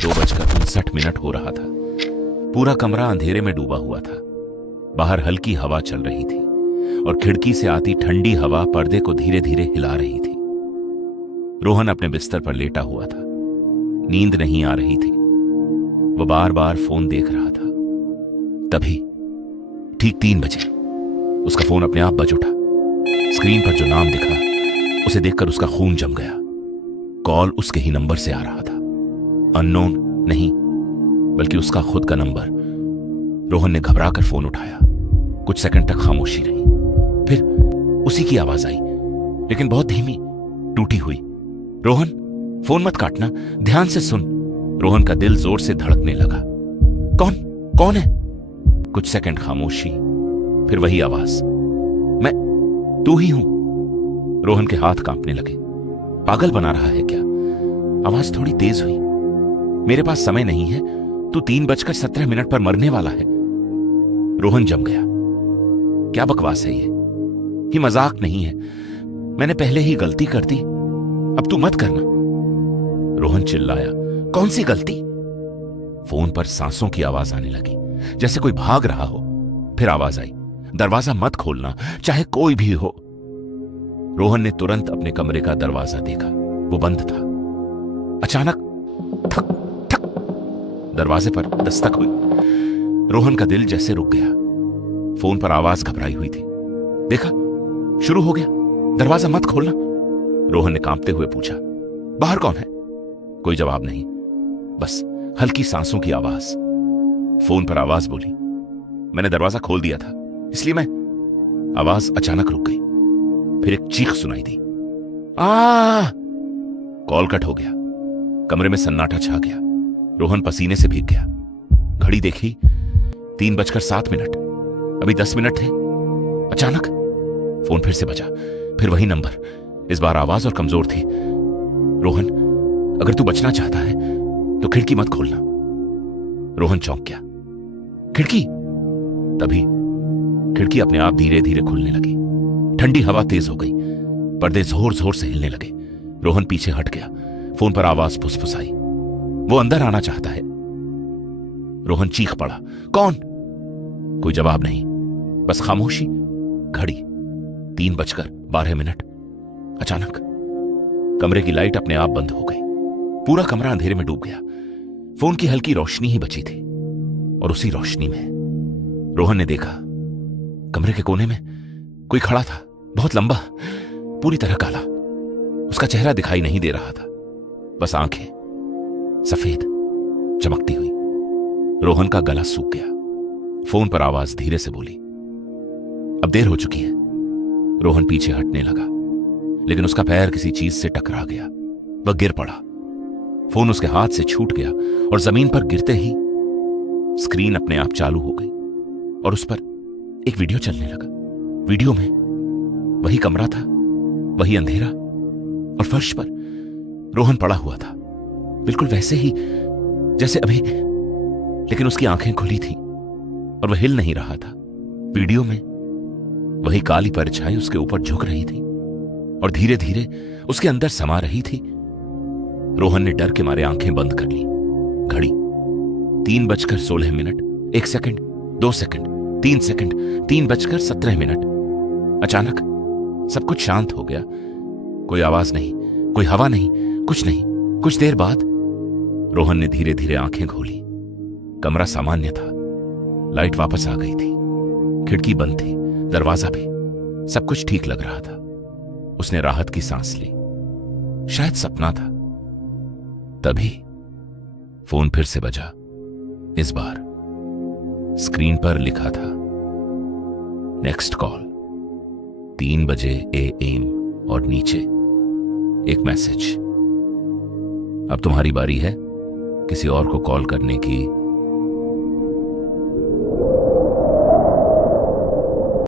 2:59 हो रहा था। पूरा कमरा अंधेरे में डूबा हुआ था। बाहर हल्की हवा चल रही थी और खिड़की से आती ठंडी हवा पर्दे को धीरे धीरे हिला रही थी। रोहन अपने बिस्तर पर लेटा हुआ था। नींद नहीं आ रही थी। वो बार बार फोन देख रहा था। तभी ठीक 3 बजे उसका फोन अपने आप बज उठा। स्क्रीन पर जो नाम दिखा उसे देखकर उसका खून जम गया। कॉल उसके ही नंबर से आ रहा था। अननोन नहीं, बल्कि उसका खुद का नंबर। रोहन ने घबराकर फोन उठाया। कुछ सेकंड तक खामोशी रही। फिर उसी की आवाज आई, लेकिन बहुत धीमी, टूटी हुई। रोहन, फोन मत काटना, ध्यान से सुन। रोहन का दिल जोर से धड़कने लगा। कौन है? कुछ सेकंड खामोशी, फिर वही आवाज, मैं तू ही हूं। रोहन के हाथ कांपने लगे। पागल बना रहा है क्या? आवाज थोड़ी तेज हुई। मेरे पास समय नहीं है, तू 3:17 पर मरने वाला है। रोहन जम गया। क्या बकवास है ये मजाक नहीं है। मैंने पहले ही गलती कर दी, अब तू मत करना। रोहन चिल्लाया, कौन सी गलती? फोन पर सांसों की आवाज आने लगी, जैसे कोई भाग रहा हो। फिर आवाज आई, दरवाजा मत खोलना, चाहे कोई भी हो। रोहन ने तुरंत अपने कमरे का दरवाजा देखा। वो बंद था। अचानक ठक ठक दरवाजे पर दस्तक हुई। रोहन का दिल जैसे रुक गया। फोन पर आवाज घबराई हुई थी। देखा, शुरू हो गया, दरवाजा मत खोलना। रोहन ने कांपते हुए पूछा, बाहर कौन है? कोई जवाब नहीं, बस हल्की सांसों की आवाज। फोन पर आवाज बोली, मैंने दरवाजा खोल दिया था, इसलिए मैं। आवाज अचानक रुक गई। फिर एक चीख सुनाई दी, आ! कॉल कट हो गया। कमरे में सन्नाटा छा गया। रोहन पसीने से भीग गया। घड़ी देखी, 3:07। अभी 10 मिनट थे। अचानक फोन फिर से बजा। फिर वही नंबर। इस बार आवाज और कमजोर थी। रोहन, अगर तू बचना चाहता है तो खिड़की मत खोलना। रोहन चौंक गया। खिड़की? तभी खिड़की अपने आप धीरे धीरे खुलने लगी। ठंडी हवा तेज हो गई। पर्दे जोर जोर से हिलने लगे। रोहन पीछे हट गया। फोन पर आवाज फुसफुसाई, वो अंदर आना चाहता है। रोहन चीख पड़ा, कौन? कोई जवाब नहीं, बस खामोशी। घड़ी 3:12। अचानक कमरे की लाइट अपने आप बंद हो गई। पूरा कमरा अंधेरे में डूब गया। फोन की हल्की रोशनी ही बची थी, और उसी रोशनी में रोहन ने देखा, कमरे के कोने में कोई खड़ा था, बहुत लंबा, पूरी तरह काला। उसका चेहरा दिखाई नहीं दे रहा था, बस आंखें सफेद चमकती हुई। रोहन का गला सूख गया। फोन पर आवाज धीरे से बोली, अब देर हो चुकी है। रोहन पीछे हटने लगा, लेकिन उसका पैर किसी चीज से टकरा गया। वह गिर पड़ा। फोन उसके हाथ से छूट गया और जमीन पर गिरते ही स्क्रीन अपने आप चालू हो गई और उस पर एक वीडियो चलने लगा। वीडियो में वही कमरा था, वही अंधेरा, और फर्श पर रोहन पड़ा हुआ था, बिल्कुल वैसे ही जैसे अभी। लेकिन उसकी आंखें खुली थी और वह हिल नहीं रहा था। वीडियो में वही काली परछाई उसके ऊपर झुक रही थी और धीरे धीरे उसके अंदर समा रही थी। रोहन ने डर के मारे आंखें बंद कर ली। घड़ी 3:16। 1 सेकंड, 2 सेकंड, 3 सेकंड, 3:17। अचानक सब कुछ शांत हो गया। कोई आवाज नहीं, कोई हवा नहीं, कुछ नहीं। कुछ देर बाद रोहन ने धीरे धीरे आंखें खोली। कमरा सामान्य था। लाइट वापस आ गई थी। खिड़की बंद थी, दरवाजा भी। सब कुछ ठीक लग रहा था। उसने राहत की सांस ली। शायद सपना था। तभी फोन फिर से बजा। इस बार स्क्रीन पर लिखा था, नेक्स्ट कॉल 3 बजे AM, और नीचे एक मैसेज, अब तुम्हारी बारी है किसी और को कॉल करने की।